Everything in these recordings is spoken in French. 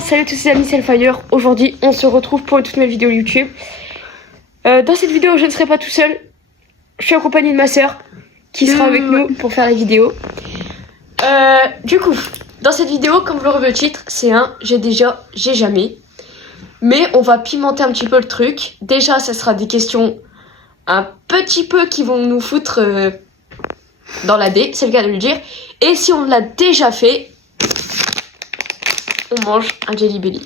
salut à tous les amis, c'est Fire. Aujourd'hui, on se retrouve pour une toute nouvelle vidéo YouTube. Dans cette vidéo, je ne serai pas tout seul. Je suis accompagné de ma soeur qui sera avec nous pour faire la vidéo. Du coup, dans cette vidéo, comme vous l'aurez vu le titre, c'est un j'ai déjà, j'ai jamais. Mais on va pimenter un petit peu le truc. Déjà, ça sera des questions un petit peu qui vont nous foutre dans la D, c'est le cas de le dire. Et si on l'a déjà fait, on mange un Jelly Belly.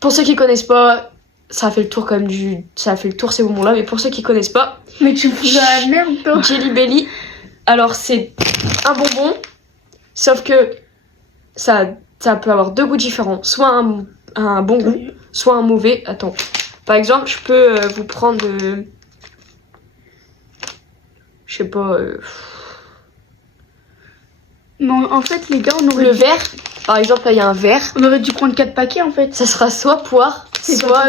Pour ceux qui connaissent pas, ça a fait le tour quand même ça a fait le tour ces moments-là, mais pour ceux qui connaissent pas, mais tu fous la merde toi. Jelly Belly, alors c'est un bonbon, sauf que ça peut avoir deux goûts différents, soit un bon goût, soit un mauvais. Attends, par exemple, je peux vous prendre, je sais pas. Non, en fait, les gars, on aurait le verre. Par exemple, là, il y a un verre. On aurait dû prendre 4 paquets, en fait. Ça sera soit poire, soit...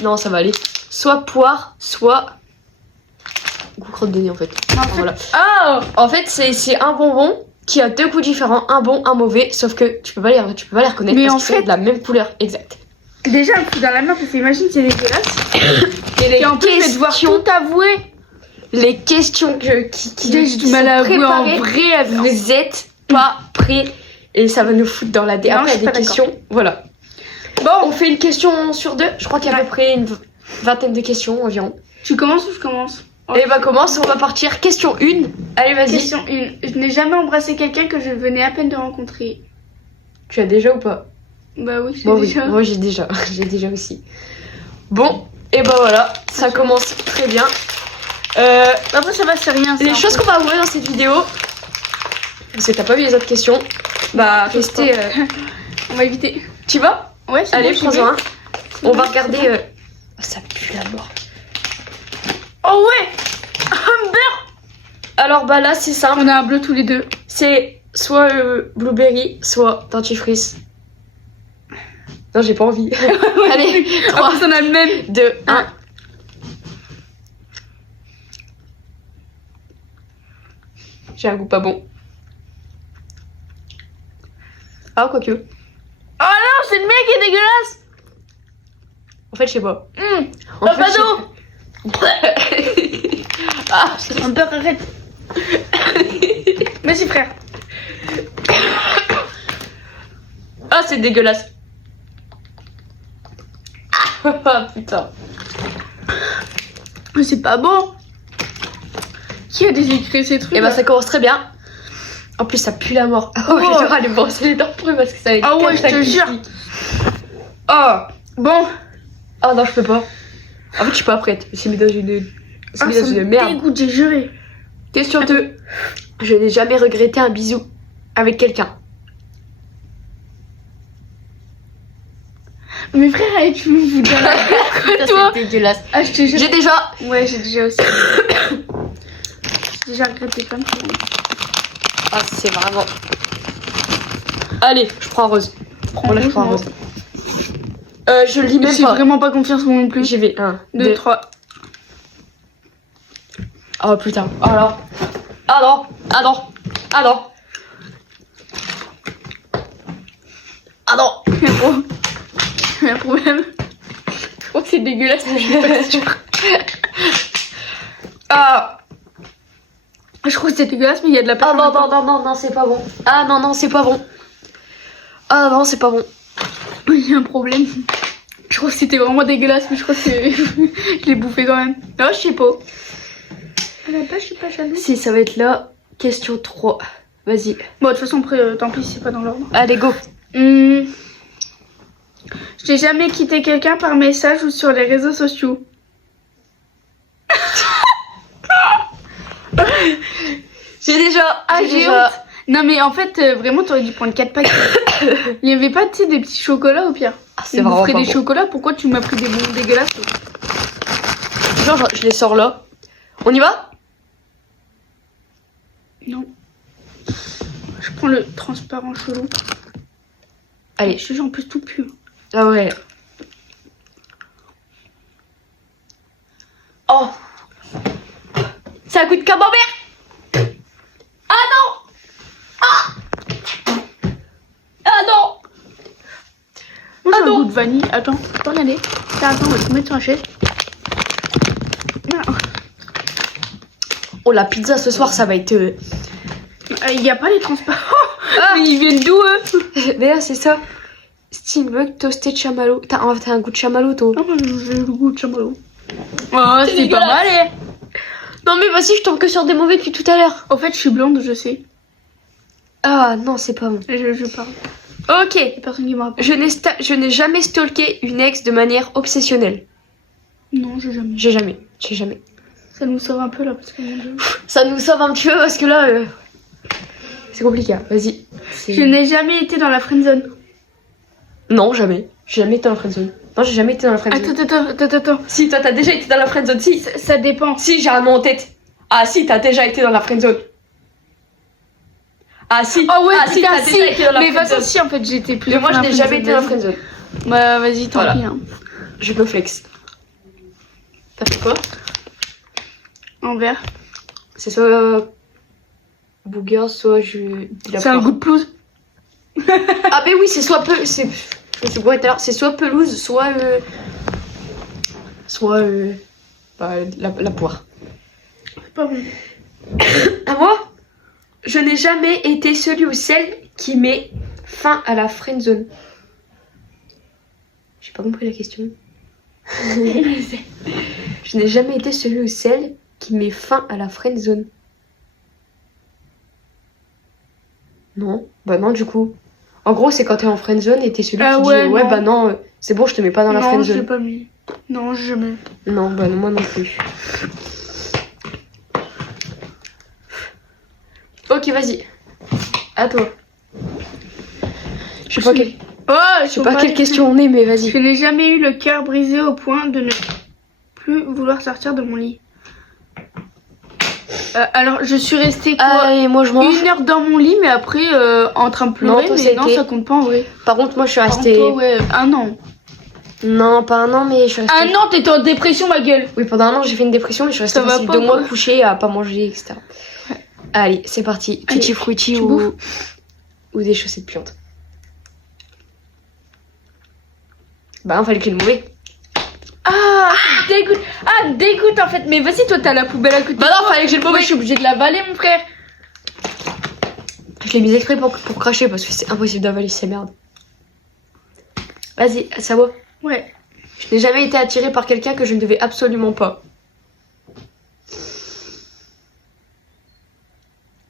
Non, ça va aller. Soit poire, soit... goût crotte de nez, en fait. En fait... Voilà. Oh, en fait, c'est un bonbon qui a deux goûts différents. Un bon, un mauvais. Sauf que tu peux pas les reconnaître mais parce en qu'ils sont de la même couleur. Exact. Déjà, elle fout dans la merde parce que imagine, c'est dégueulasse. Et en plus, je vais devoir tout avouer. Les questions qui j'ai du mal à avouer en vrai. Vous êtes pas prêts. Et ça va nous foutre dans la D. Après, il y a des questions. Voilà. Bon, on fait une question sur deux. Je crois qu'il y a à peu près une vingtaine de questions environ. Tu commences ou je commence? Et bah commence, on va partir. Question 1. Allez, vas-y. Question 1. Je n'ai jamais embrassé quelqu'un que je venais à peine de rencontrer. Tu as déjà ou pas? Bah oui, bon, déjà. Oui. Moi j'ai déjà. J'ai déjà aussi. Bon, et bah voilà. Ça commence très bien. Après ça va, c'est rien. Les choses qu'on va avouer dans cette vidéo, parce que t'as pas vu les autres questions, bah restez. On va éviter. Tu vas? Ouais, c'est allez, bon, prends-en un. On va regarder. Oh, ça pue la mort. Oh ouais, un beurre. Alors bah là c'est simple. On a un bleu tous les deux. C'est soit blueberry, soit dentifrice. Non, j'ai pas envie. Allez, 3, on a le même. 2, 1. J'ai un goût pas bon. Ah, quoique. Oh non, c'est le mec qui est dégueulasse. En fait, je sais pas. Oh, pas d'eau. Ah, un beurre, arrête. Merci, frère. Ah, c'est dégueulasse. Ah, putain. C'est pas bon. Qui a désécrit ces trucs? Et bah, ça commence très bien. En plus, ça pue la mort. Oh, je vais aller brosser les dents pour eux parce que ça va être. Ah ouais, je te jure. Oh, bon. Oh non, je peux pas. En fait, je suis pas prête. C'est mis dans une. C'est mis dans une merde. Dégoûte, j'ai juré. Question 2. Je n'ai jamais regretté un bisou avec quelqu'un. Mais frère, tu me fous dans la gueule, toi. C'est dégueulasse. Ah, je te jure. J'ai déjà. Ouais, j'ai déjà aussi. J'ai déjà regretté plein de choses. Ah, c'est vraiment. Allez, je prends rose. Là, je prends rose. Je lis même pas. J'ai vraiment pas confiance moi non plus. J'y vais. 1, 2, 3. Oh putain. Alors. Ah non. Ah non. Ah non. Ah non. Il y a un problème. Je crois que c'est dégueulasse, mais je suis pas sûre. Ah. Je crois que c'est dégueulasse, mais il y a de la pâte. Ah non, non, non, non, non, c'est pas bon. Ah non, non, c'est pas bon. Ah non, c'est pas bon. Il y a un problème. Je crois que c'était vraiment dégueulasse, mais je crois que je l'ai bouffé quand même. Non, je sais pas. À la base, je suis pas jalouse. Si, ça va être là. Question 3. Vas-y. Bon, de toute façon, après, tant pis, c'est pas dans l'ordre. Allez, go. Je n'ai jamais quitté quelqu'un par message ou sur les réseaux sociaux. J'ai déjà. Ah, j'ai honte. Non, mais en fait, vraiment, t'aurais dû prendre 4 paquets. Il y avait pas, tu sais, des petits chocolats au pire. Ah, c'est vraiment pas des bon. chocolats, pourquoi tu m'as pris des bons dégueulasses? Genre, je les sors là. On y va? Non. Je prends le transparent chelou. Allez. Je suis en plus tout pur. Ah ouais. Oh. Ça a goût de camembert. Ah non. Ah. Ah non. vanille. Attends, regardez. Attends, on va te mettre sur la chaise. Oh, la pizza ce soir, ça va être. Il n'y a pas les transparents. Ah. Mais ils viennent d'où eux? D'ailleurs, c'est ça. Steambuck toasté de chamallow. T'as un goût de chamallow, toi? Ah, moi j'ai le goût de chamallow. Oh, C'est c'est pas dégueulasse. mal, eh. Non, mais vas-y, je tombe que sur des mauvais depuis tout à l'heure. En fait, je suis blonde, je sais. Ah, non, c'est pas bon. Je parle. Ok. Il y a personne qui me rappelle. Je n'ai jamais stalké une ex de manière obsessionnelle. Non, j'ai jamais. J'ai jamais. Ça nous sauve un peu là parce que mon Dieu. Ça nous sauve un petit peu parce que là, c'est compliqué. Vas-y. Je n'ai jamais été dans la friendzone. Non, jamais. J'ai jamais été dans la friendzone. Non, j'ai jamais été dans la friendzone. Attends. Si, toi, t'as déjà été dans la friendzone. Si. Ça dépend. Si, j'ai un nom en tête. Ah, si, t'as déjà été dans la friendzone. Ah, si. Oh ouais, ah, si, putain, t'as déjà été dans la mais de toute friendzone. façon, si, en fait, j'étais plus. Mais moi, je n'ai jamais été dans la friendzone. Bah, vas-y, tant Voilà. pis. Hein. Je me flex. T'as fait quoi? En vert. C'est soit booger, soit je. C'est un goût de pelouse. Ah, mais oui, c'est soit peu. C'est. Je me suis bourrée tout à l'heure. C'est soit pelouse, soit. Bah, la poire. C'est pas bon. À moi, je n'ai jamais été celui ou celle qui met fin à la friendzone. J'ai pas compris la question. Je n'ai jamais été celui ou celle qui met fin à la friendzone. Non, bah non du coup. En gros, c'est quand t'es en friendzone et t'es celui qui dit ouais non. bah non, c'est bon, je te mets pas dans la Non, je l'ai friendzone. pas mis. Non, jamais. Non, bah non, moi non plus. Ok, vas-y. À toi. Je sais pas, Oh, je sais pas quelle question on est, mais vas-y. Je n'ai jamais eu le cœur brisé au point de ne plus vouloir sortir de mon lit. Alors, je suis restée quoi, Allez, moi je mange. 1 heure dans mon lit, mais après en train de pleurer. Non, toi, mais ça a non, été- ça compte pas en vrai. Par contre, moi je suis Par restée. contre, toi, ouais, 1 an. Non, pas un an, mais je suis restée. 1 an, t'étais en dépression, ma gueule. Oui, pendant un an, j'ai fait une dépression, mais je suis restée Ça va facile pas, 2 mois quoi. couchée à pas manger, etc. Allez, c'est parti. Allez, Tutti frutti tu ou des chaussettes puantes. Bah, non, fallait qu'il y ait le mauvais. Dégoûte. Dégoûte en fait. Mais vas-y, toi, t'as la poubelle à côté. Bah de non, toi. fallait que j'ai le Moi, mauvais. je suis obligée de l'avaler, mon frère. Je l'ai mis exprès pour cracher parce que c'est impossible d'avaler ces merdes. Vas-y, ça va. Ouais. Je n'ai jamais été attirée par quelqu'un que je ne devais absolument pas.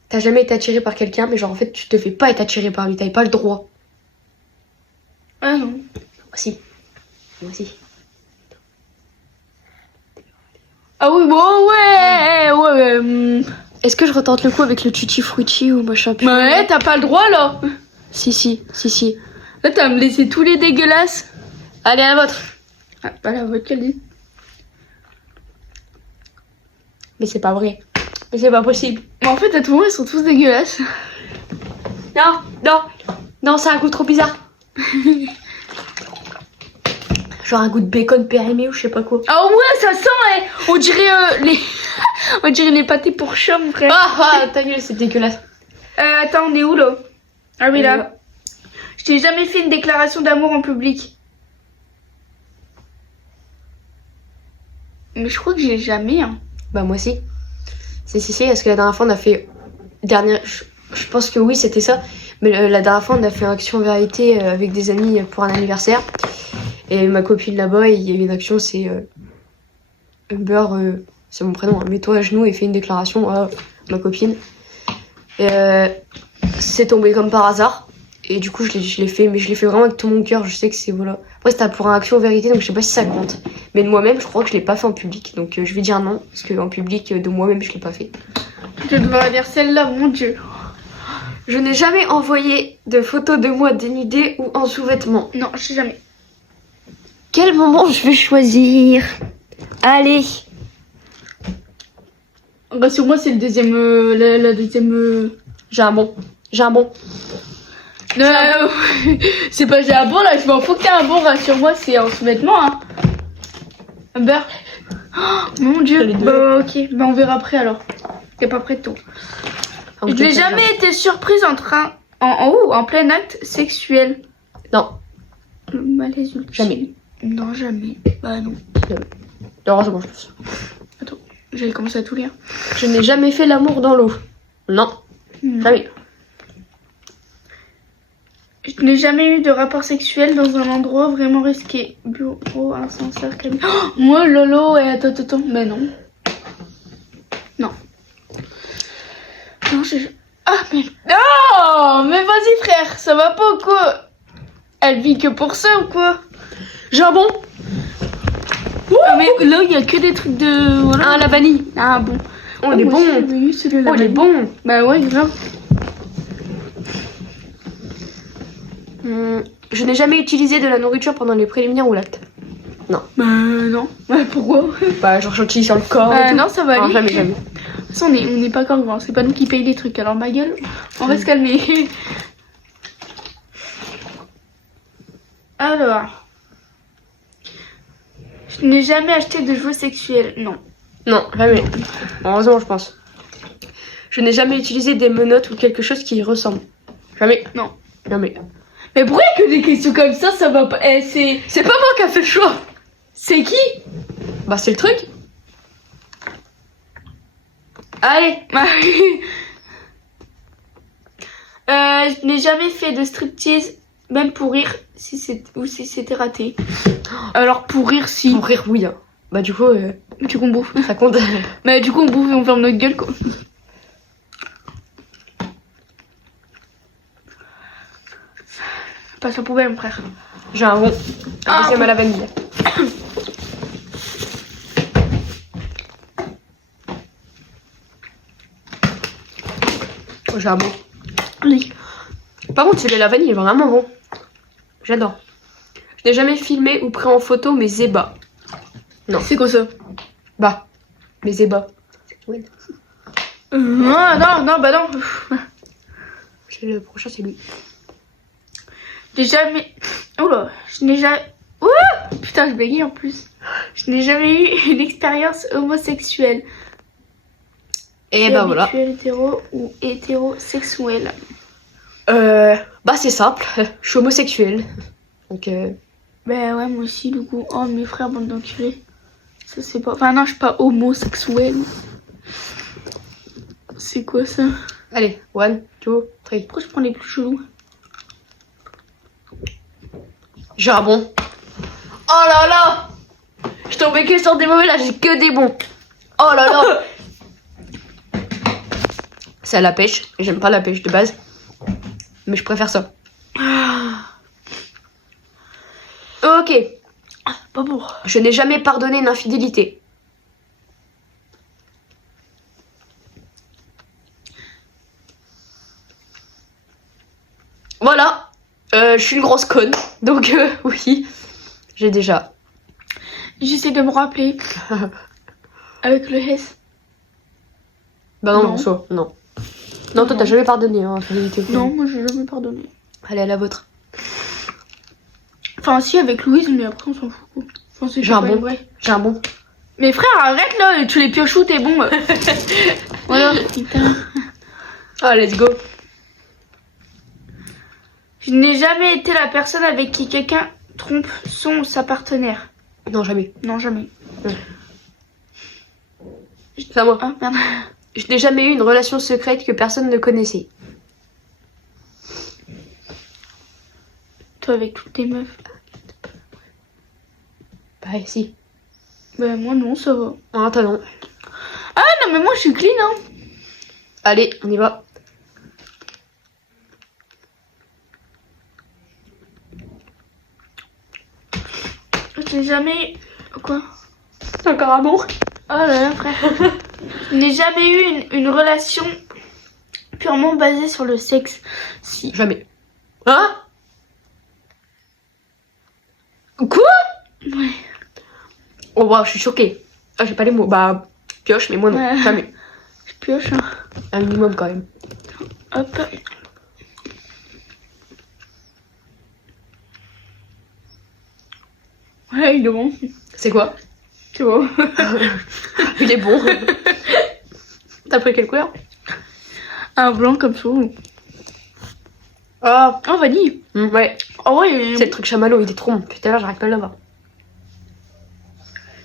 T'as jamais été attirée par quelqu'un, mais genre en fait tu te fais pas être attirée par lui, t'avais pas le droit. Ah non. Moi si. Moi si. Ah oui, bon, ouais. Est-ce que je retente le coup avec le tutti frutti ou machin plus Ouais, t'as pas le droit là. Si. Là, t'as me laissé tous les dégueulasses. Allez, à la vôtre. Ah, pas la vôtre qu'elle dit. Mais c'est pas vrai. Mais c'est pas possible. Mais en fait, à tout moment, ils sont tous dégueulasses. Non, ça a un goût trop bizarre. Genre un goût de bacon périmé ou je sais pas quoi. Ah ouais, ça sent, on dirait les... on dirait les pâtés pour chat, mon frère. Ta gueule, c'est dégueulasse. Attends, on est où là? Ah oui, là. là. Je t'ai jamais fait une déclaration d'amour en public. Mais je crois que j'ai jamais, hein. Bah moi si. Si, parce que la dernière fois on a fait... Je pense que oui c'était ça. Mais la dernière fois on a fait une action vérité avec des amis pour un anniversaire. Et ma copine là-bas, il y avait une action, c'est... Humber, c'est mon prénom, hein. Mets-toi à genoux et fais une déclaration à ma copine. Et c'est tombé comme par hasard. Et du coup je l'ai fait, mais je l'ai fait vraiment avec tout mon cœur. Je sais que c'est... Voilà. Après c'était pour un action vérité, donc je sais pas si ça compte. Mais de moi-même, je crois que je l'ai pas fait en public. Donc je vais dire non, parce qu'en public, de moi-même, je l'ai pas fait. Je devrais dire celle-là, mon Dieu. Je n'ai jamais envoyé de photos de moi dénudée ou en sous-vêtements. Non, je sais jamais. Quel moment je vais choisir? Allez. Rassure-moi, c'est le deuxième... la deuxième... J'ai un bon. Non, c'est pas j'ai un bon là, je m'en fous que t'aies un bon, rassure-moi, c'est en sous-vêtements, hein. Beurre. Oh, mon Dieu. Les deux. Bah, ok, bah on verra après alors. T'es pas prêt de tout. Je n'ai jamais été surprise en plein acte sexuel. Non. Le malaise ultime. Jamais. Non, jamais. Bah non. Heureusement, je pense. Attends, j'avais commencé à tout lire. Je n'ai jamais fait l'amour dans l'eau. Non, jamais. Je n'ai jamais eu de rapport sexuel dans un endroit vraiment risqué. Bureau, ascenseur, cabine. Oh, moi, Lolo, et attends. Mais non. Non. Non, Ah, mais... Non, mais vas-y, frère, ça va pas ou quoi? Elle vit que pour ça ou quoi? Jambon. Ah, mais là, il y a que des trucs de... Voilà. Ah, la vanille. Ah, bon. Oh, il est moi bon. aussi, j'avais eu celui-là, Oh, il est vanille. bon. Bah ouais, grave. Je n'ai jamais utilisé de la nourriture pendant les préliminaires ou l'acte. Bah non. Ouais, pourquoi? Bah, genre chantilly sur le corps. et tout. Non, ça va Non, aller. jamais. De toute façon, on n'est pas encore c'est pas nous qui payons les trucs, alors ma gueule, on va se calmer. Alors, je n'ai jamais acheté de jouets sexuels, non. Non, jamais. Heureusement, je pense. Je n'ai jamais utilisé des menottes ou quelque chose qui y ressemble. Jamais. Non. Jamais. Mais pourquoi il y a que des questions comme ça va pas... C'est pas moi qui a fait le choix. C'est qui? Bah, c'est le truc. Allez. Je n'ai jamais fait de striptease, même pour rire, si c'était raté. Alors pour rire, si. Pour rire, oui. Hein. Bah, du coup, Du coup, on bouffe. ça compte. Mais du coup, on bouffe et on ferme notre gueule, quoi. Passe la poubelle, mon frère. J'ai un rond. Un deuxième à la vanille. Oh, j'ai un bon. Oui. Par contre, celui à la vanille est vraiment bon. J'adore. Je n'ai jamais filmé ou pris en photo mes ébats. Non. C'est quoi ça? Bah, mes ébats. Oui. Non, bah non. Le prochain, c'est lui. J'ai jamais... Oula, je n'ai jamais... Ouh, putain, je bégaye en plus. Je n'ai jamais eu une expérience homosexuelle. Et bah voilà. Hétéro ou hétérosexuel. Bah c'est simple. Je suis homosexuel. Donc Bah ouais, moi aussi, du coup. Oh, mes frères, bande d'enculés. Ça, c'est pas... Enfin, non, je suis pas homosexuel. C'est quoi, ça? allez, 1, 2, 3. Pourquoi je prends les plus chelous? J'ai un bon. Oh là là. Je tombais que sur des mauvais, là j'ai que des bons. Oh là là. C'est à la pêche. J'aime pas la pêche de base. Mais je préfère ça. Ok. Pas bon. Je n'ai jamais pardonné une infidélité. Voilà. Je suis une grosse conne. Donc oui. J'ai déjà. J'essaie de me rappeler. Avec le S. Bah non, Non. soit, non. Non, toi t'as jamais pardonné hein, infidélité. Non, moi j'ai jamais pardonné. Allez, à la vôtre. Enfin, si, avec Louise, mais après on s'en fout. Quoi. Enfin, c'est J'ai un pas bon. vrai. J'ai un bon. Mais frère, arrête là, tu les pioches où, t'es bon. Voilà, putain. Ah, let's go. Je n'ai jamais été la personne avec qui quelqu'un trompe son ou sa partenaire. Non, jamais. Non, jamais. C'est à moi. Ah, merde. Je n'ai jamais eu une relation secrète que personne ne connaissait. Toi, avec toutes tes meufs. Bah, si. Bah, moi, non, ça va. Ah, t'as non. Ah, non, mais moi, je suis clean, hein. Allez, on y va. Je n'ai jamais... Quoi? Encore un bon. Oh là là, frère. Je n'ai jamais eu une relation purement basée sur le sexe. Si. Jamais. Hein? Quoi? Ouais. Oh, wow, je suis choquée. Ah, j'ai pas les mots. Bah, pioche, mais moi non. Ouais. Jamais. Je pioche, hein. Un minimum quand même. Hop. Ouais, il est bon. C'est quoi? C'est bon. Il est bon. T'as pris quelle couleur? Un blanc comme ça. Ah, oh, vanille. Ouais. Oh ouais. C'est le truc chamallow, il est trop bon. Putain, là, j'arrive pas à l'avoir.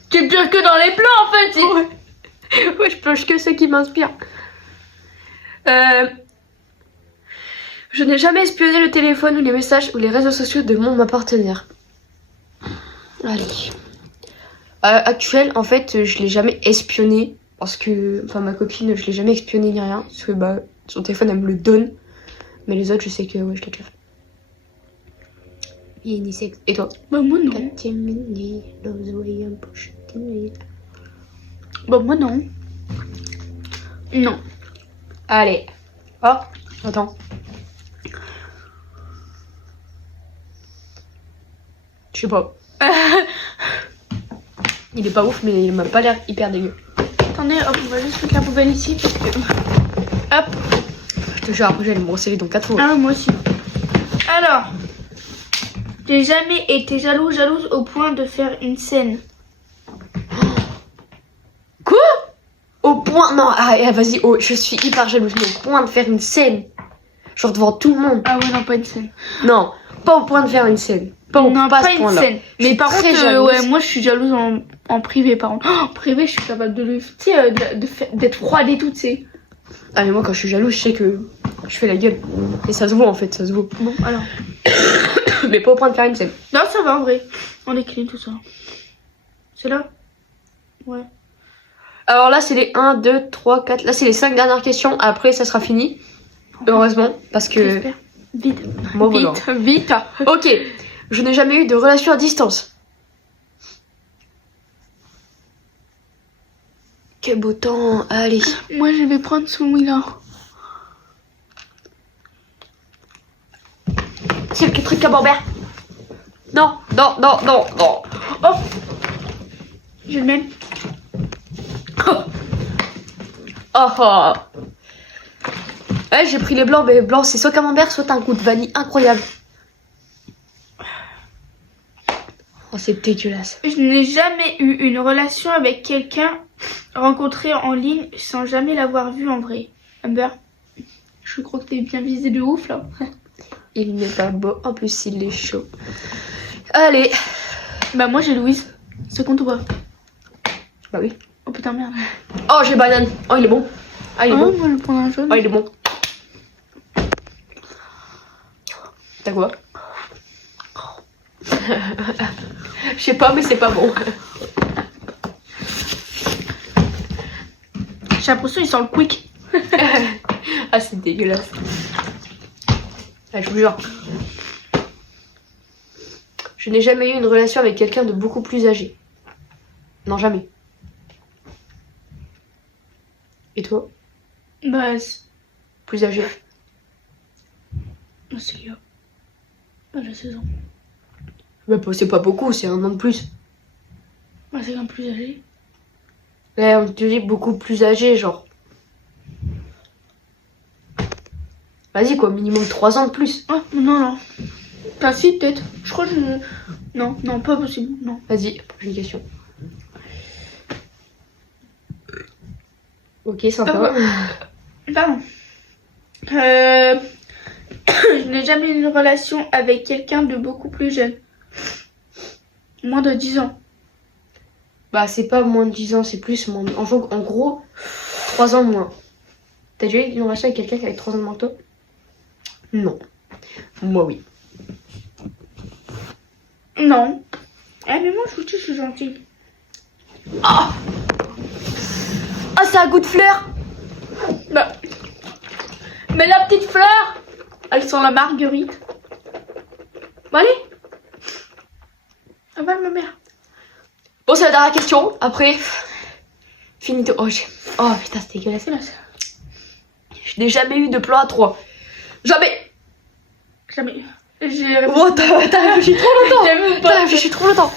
Tu pires que dans les plats en fait. Ouais, je pioche que ceux qui m'inspirent. Je n'ai jamais espionné le téléphone ou les messages ou les réseaux sociaux de ma partenaire. Allez. Actuel, en fait, je l'ai jamais espionné. Parce que, enfin, ma copine, je l'ai jamais espionné ni rien. Parce que, bah, son téléphone, elle me le donne. Mais les autres, je sais que, ouais, je l'ai déjà fait. Et toi? Bah moi non. Bah moi non. Non. Allez. Oh, attends. Je sais pas. Il est pas ouf, mais il m'a pas l'air hyper dégueu. Attendez, hop, on va juste mettre la poubelle ici parce que... Hop. Je te jure, après j'allais me brosser les dents 4 fois. Ah moi aussi. Alors, j'ai jamais été jalouse au point de faire une scène. Quoi? Au point... Non, vas-y, oh, je suis hyper jalouse, mais au point de faire une scène. Genre devant tout le monde. Ah ouais, non, pas une scène. Non, pas au point de faire une scène. Pas au Non, pas à pas ce une point-là. scène. Je Mais suis par très contre, jalouse. ouais, moi je suis jalouse en privé par contre. En privé, je suis capable de le... Tu sais, d'être froide et tout, tu sais. Ah mais moi quand je suis jalouse, je sais que je fais la gueule. Et ça se voit en fait, ça se voit. Bon, alors. Mais pas au point de faire une scène. Non, ça va en vrai. On est clean tout ça. C'est là? Ouais. Alors là c'est les 1, 2, 3, 4. Là c'est les 5 dernières questions. Après ça sera fini. Heureusement. Parce que... J'espère. Vite. Moi, voilà. Vite. Ok. Je n'ai jamais eu de relation à distance. Quel beau temps. Allez. Moi, je vais prendre celui-là. C'est le truc camembert. Non, non, non, non, non. Oh, j'ai le même. Oh, oh. Ouais, j'ai pris les blancs, mais blanc c'est soit camembert, soit un goût de vanille incroyable. Oh, c'est dégueulasse. Je n'ai jamais eu une relation avec quelqu'un rencontré en ligne sans jamais l'avoir vu en vrai. Amber, je crois que t'es bien visé de ouf là. Il n'est pas beau, en plus il est chaud. Allez. Bah moi j'ai Louise. Ça compte ou pas? Bah oui. Oh putain merde. Oh, j'ai banane. Oh, il est bon. Ah, il est bon. Moi je vais prendre un jaune. Oh, il est bon. T'as quoi? Je sais pas, mais c'est pas bon. J'ai l'impression qu'il sent le quick. Ah, c'est dégueulasse. Ah, je vous jure. Je n'ai jamais eu une relation avec quelqu'un de beaucoup plus âgé. Non, jamais. Et toi? Bah Plus âgé? c'est Léa. Elle a 16 ans. Bah, c'est pas beaucoup, c'est 1 an de plus. Bah c'est quand même plus âgé. Ouais, on te dit beaucoup plus âgé, genre. Vas-y, quoi, minimum 3 ans de plus. Ah non. Enfin si peut-être. Je crois que je... Non, pas possible. Non. Vas-y, prochaine question. Ok, sympa. Pardon. Je n'ai jamais eu une relation avec quelqu'un de beaucoup plus jeune. Moins de 10 ans. Bah, c'est pas moins de 10 ans, c'est plus. En gros, 3 ans moins. T'as déjà eu une relation avec quelqu'un qui avait 3 ans de moins que toi? Non. Moi, oui. Non. Ah mais moi je suis gentille. Ah, ah, c'est un goût de fleur. Bah. Mais la petite fleur, elle sent la marguerite. Bon allez. Avale ma mère. Bon, c'est la dernière question. Après, finito. Oh, oh putain, c'est dégueulasse. Je n'ai jamais eu de plan à 3. Jamais. Jamais. J'ai Oh, t'as réfléchi trop longtemps. T'as réfléchi trop longtemps.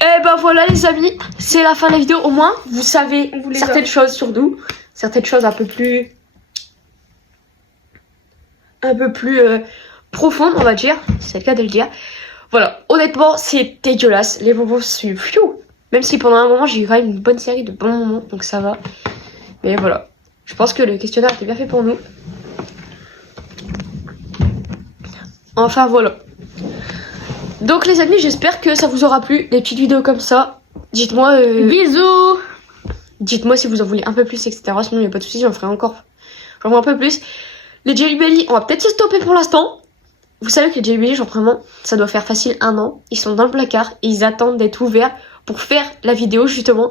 Et ben voilà les amis, c'est la fin de la vidéo. Au moins, vous savez On vous les certaines choses sur nous. Certaines choses un peu plus profondes, on va dire. C'est le cas de le dire. Voilà, honnêtement, c'est dégueulasse. Les bonbons sont fiou. Même si pendant un moment, j'ai eu quand même une bonne série de bons moments, donc ça va. Mais voilà, je pense que le questionnaire était bien fait pour nous. Enfin voilà. Donc les amis, j'espère que ça vous aura plu, des petites vidéos comme ça. Dites-moi Bisous. dites-moi si vous en voulez un peu plus, etc. Sinon il n'y a pas de soucis, j'en ferai un peu plus. Les Jelly Belly, on va peut-être se stopper pour l'instant. Vous savez que les Jelly Belly, genre vraiment, ça doit faire facile 1 an. Ils sont dans le placard et ils attendent d'être ouverts pour faire la vidéo justement.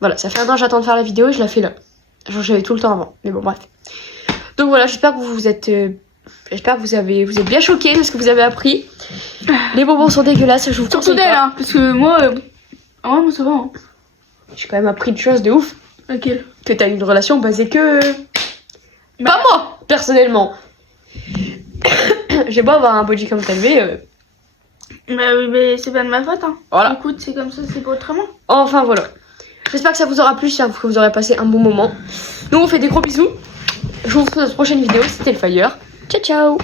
Voilà, ça fait 1 an que j'attends de faire la vidéo et je la fais là. Genre j'avais tout le temps avant, mais bon bref. Donc voilà, j'espère que vous êtes... j'espère que vous êtes bien choqués de ce que vous avez appris. Les bonbons sont dégueulasses, je vous Surtout conseille d'elle, pas. hein, parce que moi... moi ça va. Hein. J'ai quand même appris une chose de ouf. Laquelle? Que t'as une relation basée que... Bah. Pas moi, personnellement. J'ai beau avoir un body comme t'as levé. Bah oui, mais c'est pas de ma faute. Hein. Voilà. Écoute, c'est comme ça, c'est pas autrement. Enfin voilà. J'espère que ça vous aura plu, j'espère que vous aurez passé un bon moment. Nous on fait des gros bisous. Je vous retrouve dans une prochaine vidéo, c'était le Fire. Ciao ciao.